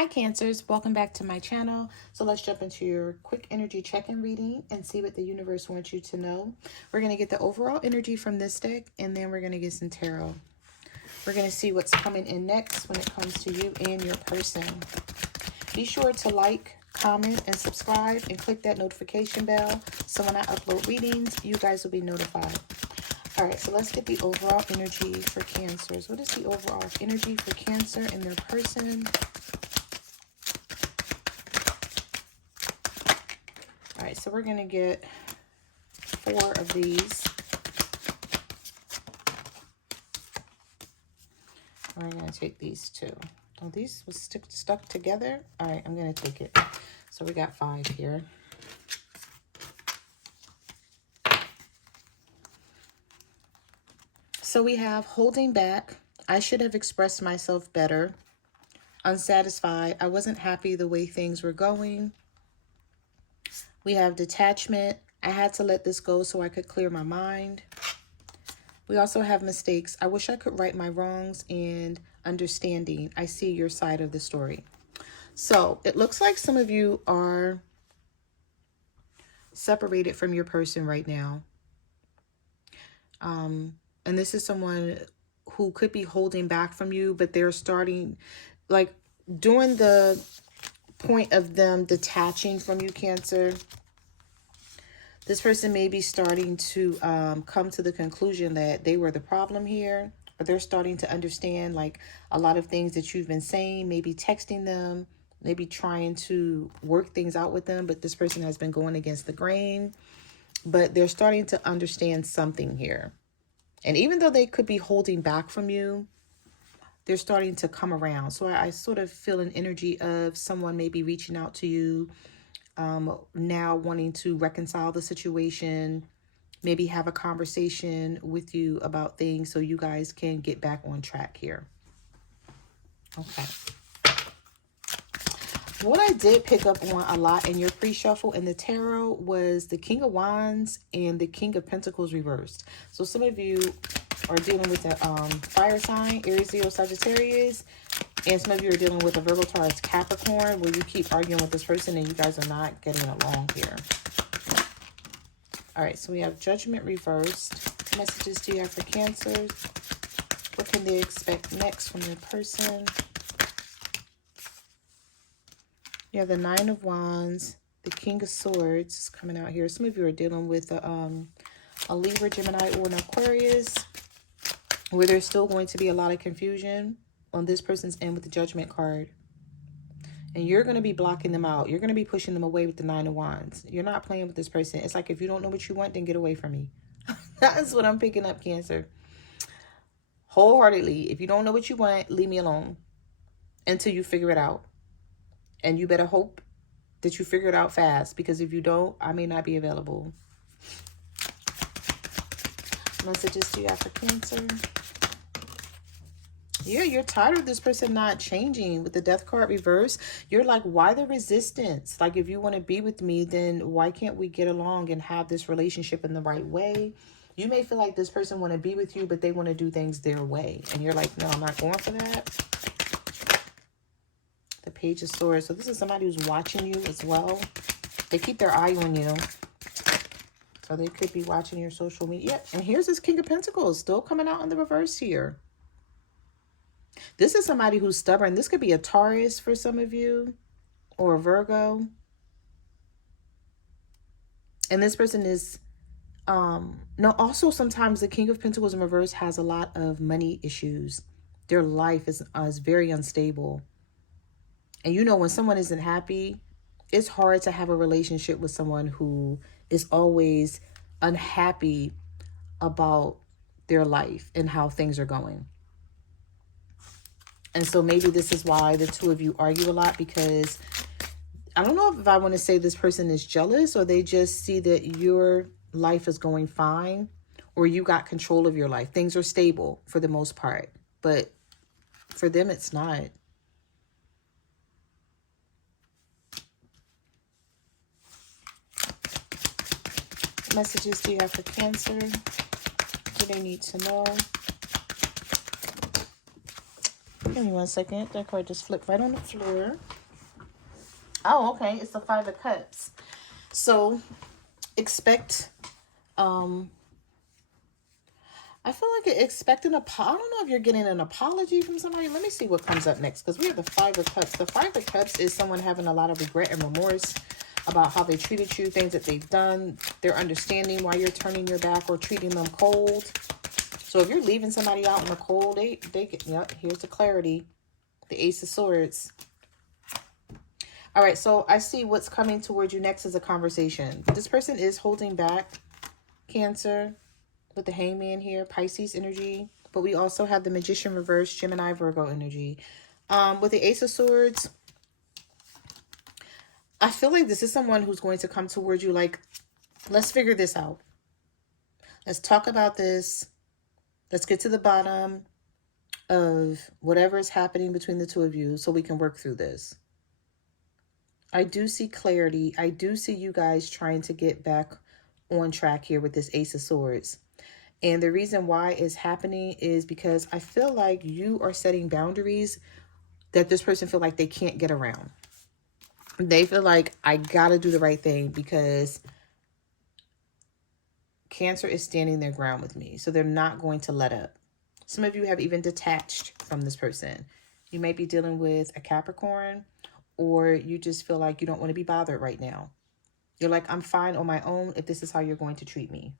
Hi Cancers, welcome back to my channel. So let's jump into your quick energy check-in reading and see what the universe wants you to know. We're going to get the overall energy from this deck, and then we're going to get some tarot. We're going to see what's coming in next when it comes to you and your person. Be sure to like, comment, and subscribe, and click that notification bell so when I upload readings, you guys will be notified. All right, so let's get the overall energy for Cancers. What is the overall energy for Cancer and their person? All right, so we're going to get 4 of these. We're going to take these 2. Oh, these was stuck together. All right, I'm going to take it. So we got 5 here. So we have holding back. I should have expressed myself better. Unsatisfied. I wasn't happy the way things were going. We have detachment. I had to let this go so I could clear my mind. We also have mistakes. I wish I could right my wrongs, and understanding. I see your side of the story. So it looks like some of you are separated from your person right now. And this is someone who could be holding back from you, but they're starting, like, during the point of them detaching from you, Cancer, this person may be starting to come to the conclusion that they were the problem here, or they're starting to understand, like, a lot of things that you've been saying, maybe texting them, maybe trying to work things out with them, but this person has been going against the grain, but they're starting to understand something here. And even though they could be holding back from you, they're starting to come around. So I sort of feel an energy of someone maybe reaching out to you, now wanting to reconcile the situation, maybe have a conversation with you about things so you guys can get back on track here. Okay. What I did pick up on a lot in your pre-shuffle in the tarot was the King of Wands and the King of Pentacles reversed. So some of you are dealing with the fire sign, Aries, Leo, Sagittarius, and some of you are dealing with a Virgo, Taurus, Capricorn, where you keep arguing with this person and you guys are not getting along here. All right, so we have Judgment reversed. What messages do you have for Cancers? What can they expect next from your person? You have the 9 of Wands, the King of Swords is coming out here. Some of you are dealing with a Libra, Gemini, or an Aquarius, where there's still going to be a lot of confusion on this person's end with the Judgment card. And you're going to be blocking them out. You're going to be pushing them away with the 9 of Wands. You're not playing with this person. It's like, if you don't know what you want, then get away from me. That's what I'm picking up, Cancer. Wholeheartedly, if you don't know what you want, leave me alone until you figure it out. And you better hope that you figure it out fast, because if you don't, I may not be available. Messages do you have for Cancer? Yeah, you're tired of this person not changing. With the Death card reverse, you're like, why the resistance? Like, if you want to be with me, then why can't we get along and have this relationship in the right way? You may feel like this person want to be with you, but they want to do things their way. And you're like, no, I'm not going for that. The Page of Swords. So this is somebody who's watching you as well. They keep their eye on you. So they could be watching your social media. Yep. And here's this King of Pentacles still coming out in the reverse here. This is somebody who's stubborn. This could be a Taurus for some of you, or a Virgo. And this person is, no, also sometimes the King of Pentacles in reverse has a lot of money issues. Their life is very unstable. And you know, when someone isn't happy, it's hard to have a relationship with someone who is always unhappy about their life and how things are going. And so maybe this is why the two of you argue a lot, because I don't know if I want to say this person is jealous, or they just see that your life is going fine, or you got control of your life. Things are stable for the most part, but for them, it's not. Messages do you have for Cancer? What do they need to know? Give me 1 second. That card just flipped right on the floor. Oh, okay. It's the Five of Cups. So expect, I feel like expecting I don't know if you're getting an apology from somebody. Let me see what comes up next, because we have the Five of Cups. The Five of Cups is someone having a lot of regret and remorse about how they treated you, things that they've done. They're understanding why you're turning your back or treating them cold. So if you're leaving somebody out in the cold, they get, yep, here's the clarity. The Ace of Swords. All right, so I see what's coming towards you next is a conversation. This person is holding back, Cancer, with the Hangman here, Pisces energy. But we also have the Magician reverse, Gemini, Virgo energy. With the Ace of Swords, I feel like this is someone who's going to come towards you like, let's figure this out. Let's talk about this. Let's get to the bottom of whatever is happening between the two of you so we can work through this. I do see clarity. I do see you guys trying to get back on track here with this Ace of Swords. And the reason why it's happening is because I feel like you are setting boundaries that this person feel like they can't get around. They feel like, I gotta do the right thing because Cancer is standing their ground with me. So they're not going to let up. Some of you have even detached from this person. You may be dealing with a Capricorn, or you just feel like you don't want to be bothered right now. You're like, I'm fine on my own if this is how you're going to treat me.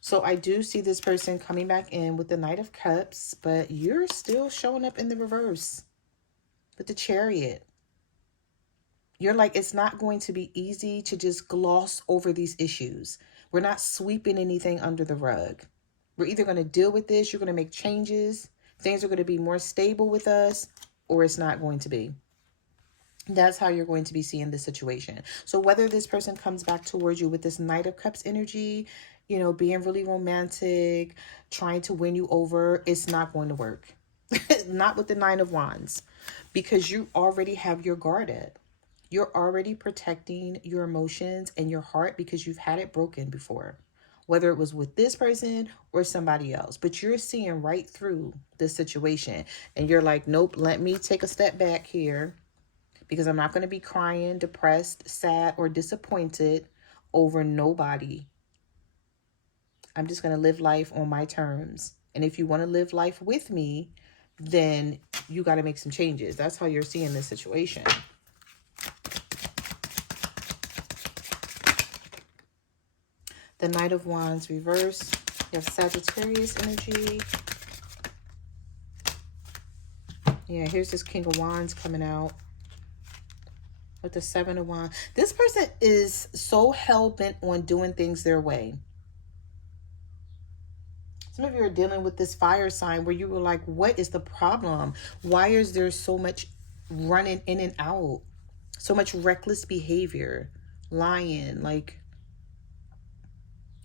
So I do see this person coming back in with the Knight of Cups, but you're still showing up in the reverse with the Chariot. You're like, it's not going to be easy to just gloss over these issues. We're not sweeping anything under the rug. We're either going to deal with this, you're going to make changes, things are going to be more stable with us, or it's not going to be. That's how you're going to be seeing the situation. So whether this person comes back towards you with this Knight of Cups energy, you know, being really romantic, trying to win you over, it's not going to work. Not with the Nine of Wands, because you already have your guard up. You're already protecting your emotions and your heart because you've had it broken before, whether it was with this person or somebody else. But you're seeing right through this situation. And you're like, nope, let me take a step back here, because I'm not going to be crying, depressed, sad, or disappointed over nobody. I'm just going to live life on my terms. And if you want to live life with me, then you got to make some changes. That's how you're seeing this situation. The Knight of Wands reverse. You have Sagittarius energy. Yeah, here's this King of Wands coming out with the Seven of Wands. This person is so hell-bent on doing things their way. Some of you are dealing with this fire sign where you were like, what is the problem? Why is there so much running in and out? So much reckless behavior, lying, like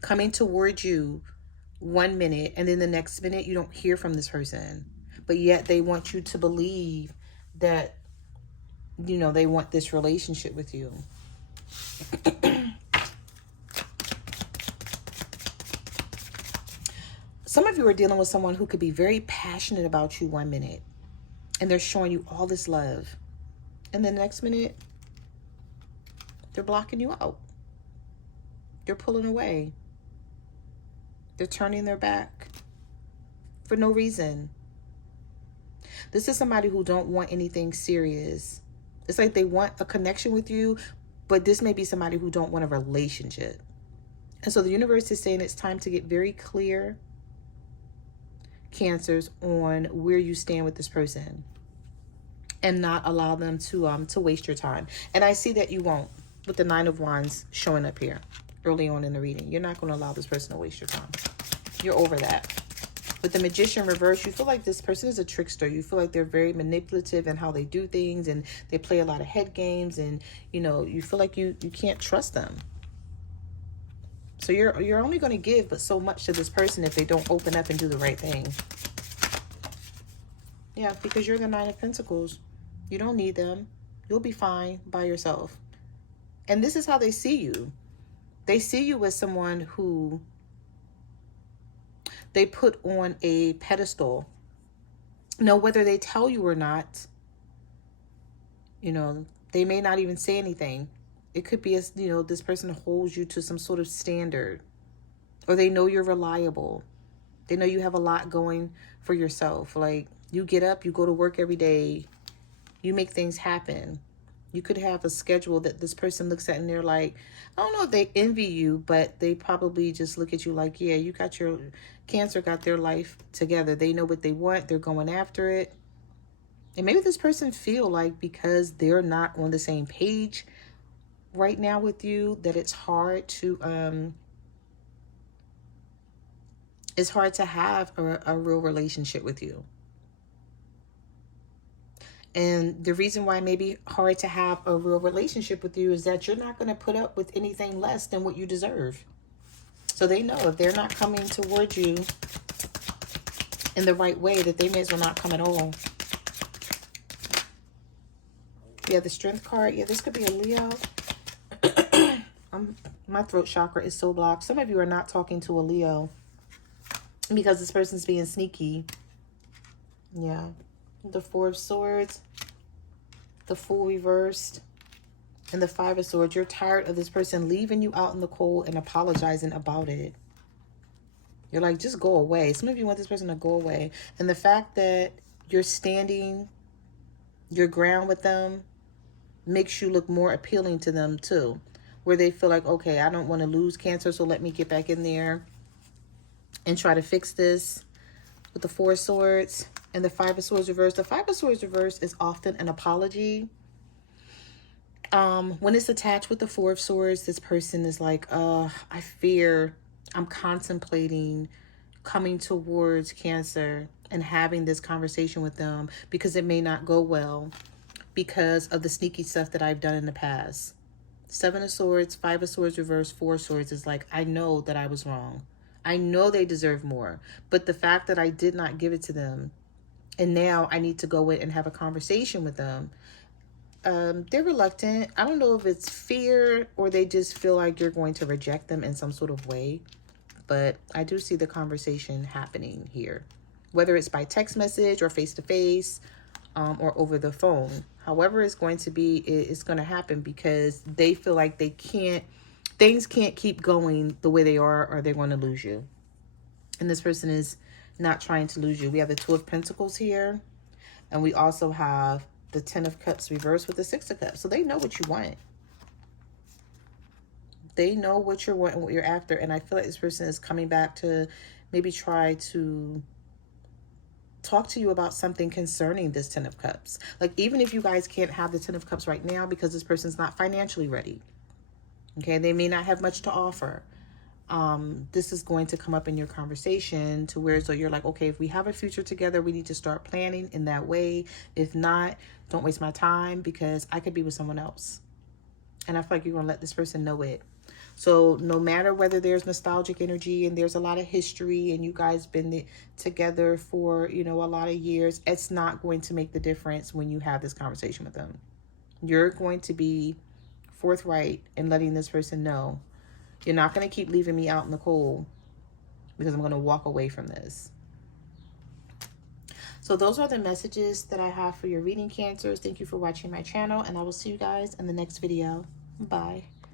coming towards you 1 minute and then the next minute you don't hear from this person. But yet they want you to believe that, you know, they want this relationship with you. Some of you are dealing with someone who could be very passionate about you 1 minute and they're showing you all this love. And the next minute, they're blocking you out. They're pulling away. They're turning their back for no reason. This is somebody who don't want anything serious. It's like they want a connection with you, but this may be somebody who don't want a relationship. And so the universe is saying it's time to get very clear, Cancers, on where you stand with this person and not allow them to waste your time. And I see that you won't, with the Nine of Wands showing up here early on in the reading. You're not going to allow this person to waste your time. You're over that. With the Magician reverse, you feel like this person is a trickster. You feel like they're very manipulative in how they do things, and they play a lot of head games, and you know, you feel like you can't trust them. So you're only going to give but so much to this person if they don't open up and do the right thing. Yeah, because you're the Nine of Pentacles. You don't need them. You'll be fine by yourself. And this is how they see you. They see you as someone who they put on a pedestal Now, whether they tell you or not, you know, they may not even say anything. It could be, you know, this person holds you to some sort of standard, or they know you're reliable. They know you have a lot going for yourself. Like, you get up, you go to work every day, you make things happen. You could have a schedule that this person looks at and they're like, I don't know if they envy you, but they probably just look at you like, yeah, you got your Cancer got their life together. They know what they want. They're going after it. And maybe this person feel like because they're not on the same page right now with you, that it's hard to have a real relationship with you. And the reason why it may be hard to have a real relationship with you is that you're not going to put up with anything less than what you deserve. So they know if they're not coming towards you in the right way, that they may as well not come at all. Yeah, the Strength card. Yeah, this could be a Leo. My throat chakra is so blocked. Some of you are not talking to a Leo because this person's being sneaky. Yeah. The Four of Swords, the Fool reversed, and the Five of Swords. You're tired of this person leaving you out in the cold and apologizing about it. You're like, just go away. Some of you want this person to go away. And the fact that you're standing your ground with them makes you look more appealing to them too. Where they feel like, okay, I don't want to lose Cancer, so let me get back in there and try to fix this. With the Four of Swords and the Five of Swords reversed. The Five of Swords reversed is often an apology. When it's attached with the Four of Swords, this person is like, I fear, I'm contemplating coming towards Cancer and having this conversation with them because it may not go well because of the sneaky stuff that I've done in the past. Seven of Swords, Five of Swords reversed, Four of Swords is like, I know that I was wrong. I know they deserve more, but the fact that I did not give it to them, and now I need to go in and have a conversation with them, they're reluctant. I don't know if it's fear or they just feel like you're going to reject them in some sort of way, but I do see the conversation happening here, whether it's by text message or face-to-face, or over the phone. However it's going to be, it's going to happen because they feel like they can't, things can't keep going the way they are, or they're going to lose you. And this person is not trying to lose you. We have the Two of Pentacles here. And we also have the Ten of Cups reversed with the Six of Cups. So they know what you want. They know what you're wanting, what you're after. And I feel like this person is coming back to maybe try to talk to you about something concerning this Ten of Cups. Like, even if you guys can't have the Ten of Cups right now because this person's not financially ready. Okay, they may not have much to offer. This is going to come up in your conversation to where so you're like, okay, if we have a future together, we need to start planning in that way. If not, don't waste my time because I could be with someone else. And I feel like you're going to let this person know it. So no matter whether there's nostalgic energy and there's a lot of history and you guys been together for, you know, a lot of years, it's not going to make the difference when you have this conversation with them. You're going to be forthright in letting this person know, you're not going to keep leaving me out in the cold because I'm going to walk away from this. So those are the messages that I have for your reading, Cancers. Thank you for watching my channel, and I will see you guys in the next video. Bye.